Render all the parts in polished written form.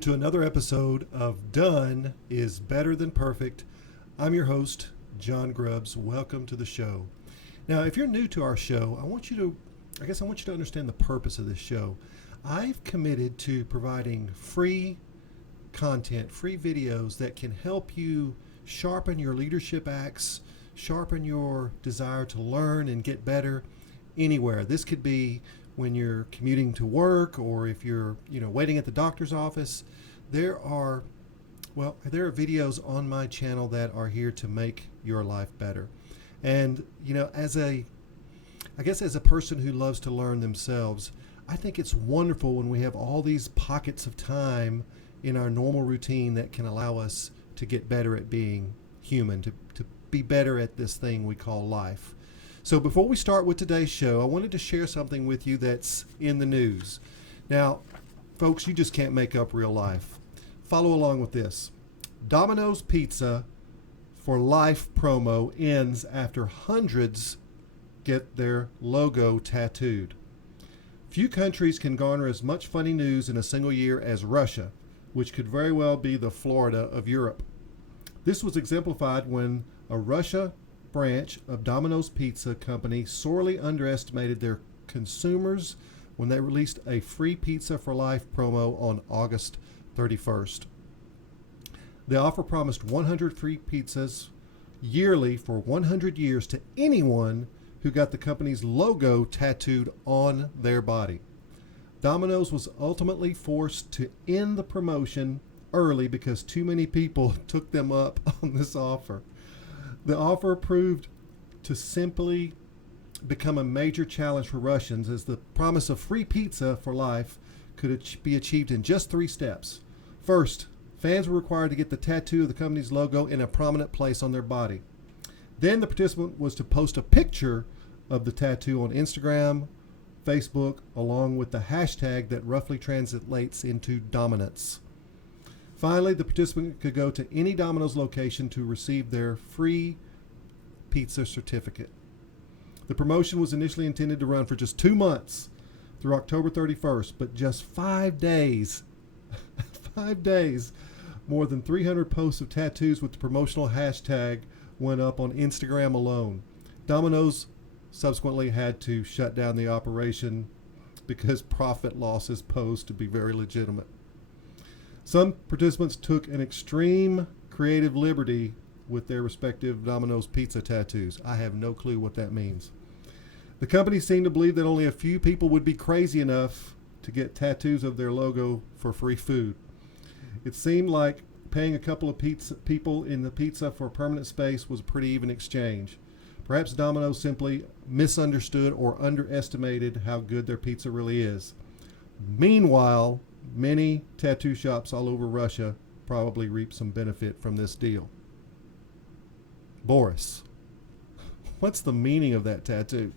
To another episode of Done is Better Than Perfect. I'm your host, John Grubbs. Welcome to the show. Now, if you're new to our show, I want you to understand the purpose of this show. I've committed to providing free content, free videos that can help you sharpen your leadership axe, sharpen your desire to learn and get better anywhere. This could be when you're commuting to work, or if you're waiting at the doctor's office. There are videos on my channel that are here to make your life better. And as a person who loves to learn themselves, I think it's wonderful when we have all these pockets of time in our normal routine that can allow us to get better at being human, to be better at this thing we call life. So before we start with today's show, I wanted to share something with you that's in the news. Now, folks, you just can't make up real life. Follow along with this. Domino's Pizza for Life promo ends after hundreds get their logo tattooed. Few countries can garner as much funny news in a single year as Russia, which could very well be the Florida of Europe. This was exemplified when a Russia branch of Domino's Pizza Company sorely underestimated their consumers when they released a free Pizza for Life promo on August 31st. The offer promised 100 free pizzas yearly for 100 years to anyone who got the company's logo tattooed on their body. Domino's was ultimately forced to end the promotion early because too many people took them up on this offer. The offer proved to simply become a major challenge for Russians, as the promise of free pizza for life could be achieved in just 3 steps. First, fans were required to get the tattoo of the company's logo in a prominent place on their body. Then the participant was to post a picture of the tattoo on Instagram, Facebook, along with the hashtag that roughly translates into dominance. Finally, the participant could go to any Domino's location to receive their free pizza certificate. The promotion was initially intended to run for just 2 months through October 31st, but just 5 days, 5 days, more than 300 posts of tattoos with the promotional hashtag went up on Instagram alone. Domino's subsequently had to shut down the operation because profit losses posed to be very legitimate. Some participants took an extreme creative liberty with their respective Domino's pizza tattoos. I have no clue what that means. The company seemed to believe that only a few people would be crazy enough to get tattoos of their logo for free food. It seemed like paying a couple of people in the pizza for a permanent space was a pretty even exchange. Perhaps Domino's simply misunderstood or underestimated how good their pizza really is. Meanwhile, many tattoo shops all over Russia probably reap some benefit from this deal. Boris, what's the meaning of that tattoo?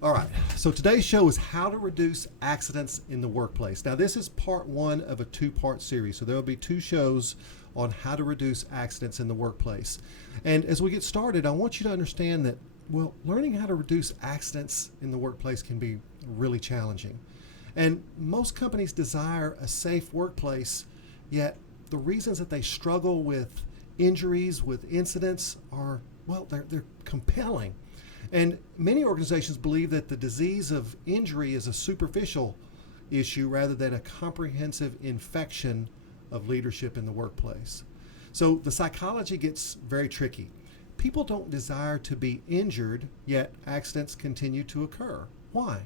All right, so today's show is how to reduce accidents in the workplace. Now, this is part 1 of a 2-part series, so there will be 2 shows on how to reduce accidents in the workplace. And as we get started, I want you to understand that, learning how to reduce accidents in the workplace can be really challenging. And most companies desire a safe workplace, yet the reasons that they struggle with injuries, with incidents are, they're compelling. And many organizations believe that the disease of injury is a superficial issue rather than a comprehensive infection of leadership in the workplace. So the psychology gets very tricky. People don't desire to be injured, yet accidents continue to occur. Why?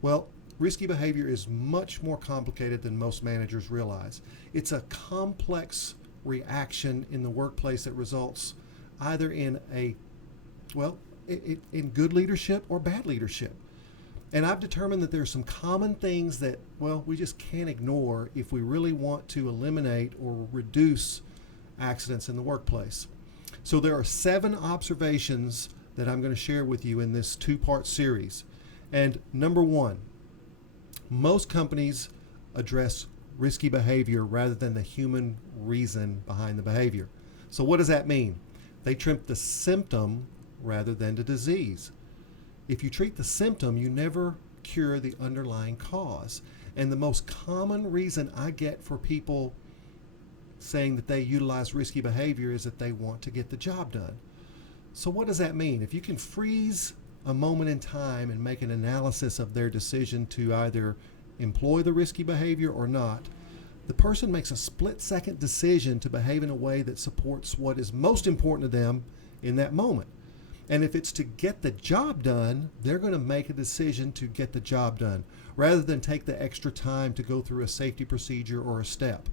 Well, risky behavior is much more complicated than most managers realize. It's a complex reaction in the workplace that results either in in good leadership or bad leadership. And I've determined that there are some common things that, we just can't ignore if we really want to eliminate or reduce accidents in the workplace. So there are 7 observations that I'm going to share with you in this 2-part series. And number 1, most companies address risky behavior rather than the human reason behind the behavior. So what does that mean? They treat the symptom rather than the disease. If you treat the symptom, you never cure the underlying cause. And the most common reason I get for people saying that they utilize risky behavior is that they want to get the job done. So what does that mean? If you can freeze a moment in time and make an analysis of their decision to either employ the risky behavior or not, the person makes a split-second decision to behave in a way that supports what is most important to them in that moment. And if it's to get the job done, they're going to make a decision to get the job done rather than take the extra time to go through a safety procedure or a step.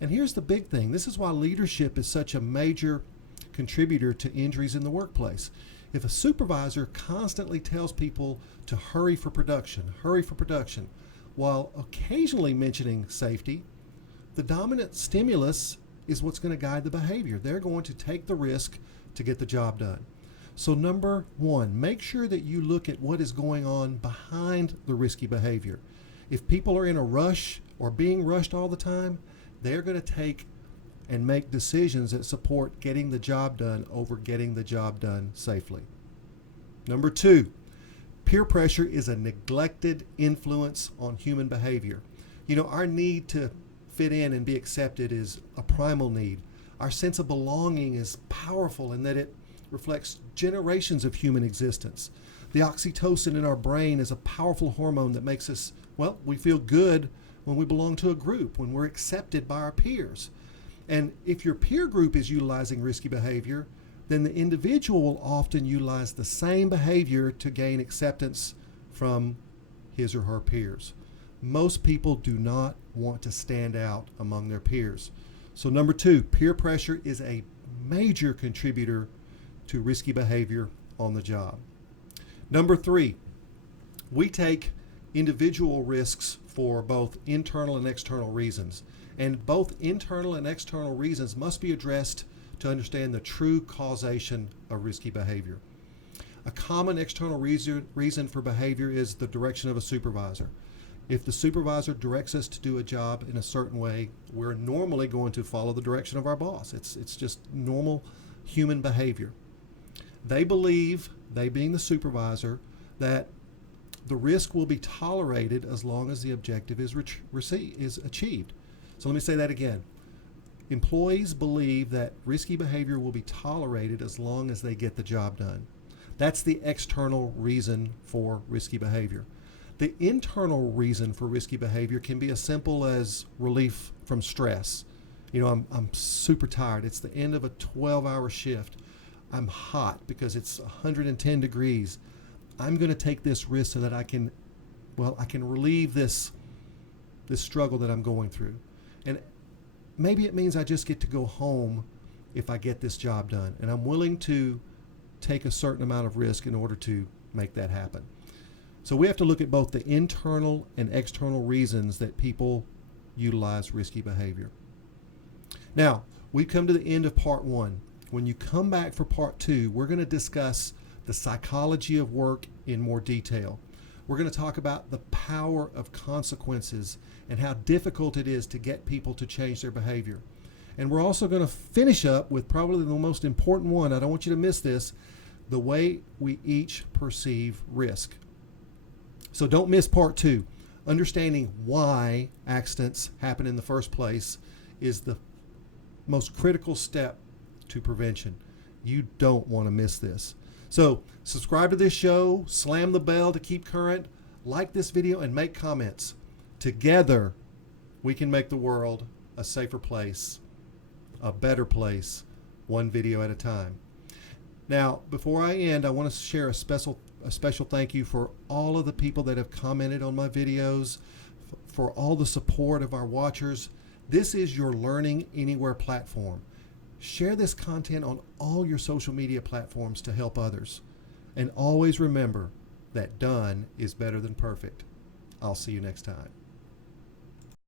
And here's the big thing. This is why leadership is such a major contributor to injuries in the workplace. If a supervisor constantly tells people to hurry for production, while occasionally mentioning safety, the dominant stimulus is what's going to guide the behavior. They're going to take the risk to get the job done. So number one, make sure that you look at what is going on behind the risky behavior. If people are in a rush or being rushed all the time, they're going to take and make decisions that support getting the job done over getting the job done safely. Number two, peer pressure is a neglected influence on human behavior. You know, our need to fit in and be accepted is a primal need. Our sense of belonging is powerful in that it reflects generations of human existence. The oxytocin in our brain is a powerful hormone that makes us, well, we feel good when we belong to a group, when we're accepted by our peers. And if your peer group is utilizing risky behavior, then the individual will often utilize the same behavior to gain acceptance from his or her peers. Most people do not want to stand out among their peers. So number two, peer pressure is a major contributor to risky behavior on the job. Number three, we take individual risks for both internal and external reasons. And both internal and external reasons must be addressed to understand the true causation of risky behavior. A common external reason for behavior is the direction of a supervisor. If the supervisor directs us to do a job in a certain way, we're normally going to follow the direction of our boss. It's just normal human behavior. They believe, they being the supervisor, that the risk will be tolerated as long as the objective is achieved. So let me say that again. Employees believe that risky behavior will be tolerated as long as they get the job done. That's the external reason for risky behavior. The internal reason for risky behavior can be as simple as relief from stress. You know, I'm super tired. It's the end of a 12-hour shift. I'm hot because it's 110 degrees. I'm going to take this risk so that I can relieve this struggle that I'm going through. And maybe it means I just get to go home if I get this job done. And I'm willing to take a certain amount of risk in order to make that happen. So we have to look at both the internal and external reasons that people utilize risky behavior. Now, we've come to the end of part one. When you come back for part two, we're going to discuss the psychology of work in more detail. We're going to talk about the power of consequences and how difficult it is to get people to change their behavior. And we're also going to finish up with probably the most important one. I don't want you to miss this, the way we each perceive risk. So don't miss part two. Understanding why accidents happen in the first place is the most critical step to prevention. You don't want to miss this. So subscribe to this show, slam the bell to keep current, like this video, and make comments. Together, we can make the world a safer place, a better place, one video at a time. Now, before I end, I want to share a special thank you for all of the people that have commented on my videos, for all the support of our watchers. This is your Learning Anywhere platform. Share this content on all your social media platforms to help others. And always remember that done is better than perfect. I'll see you next time.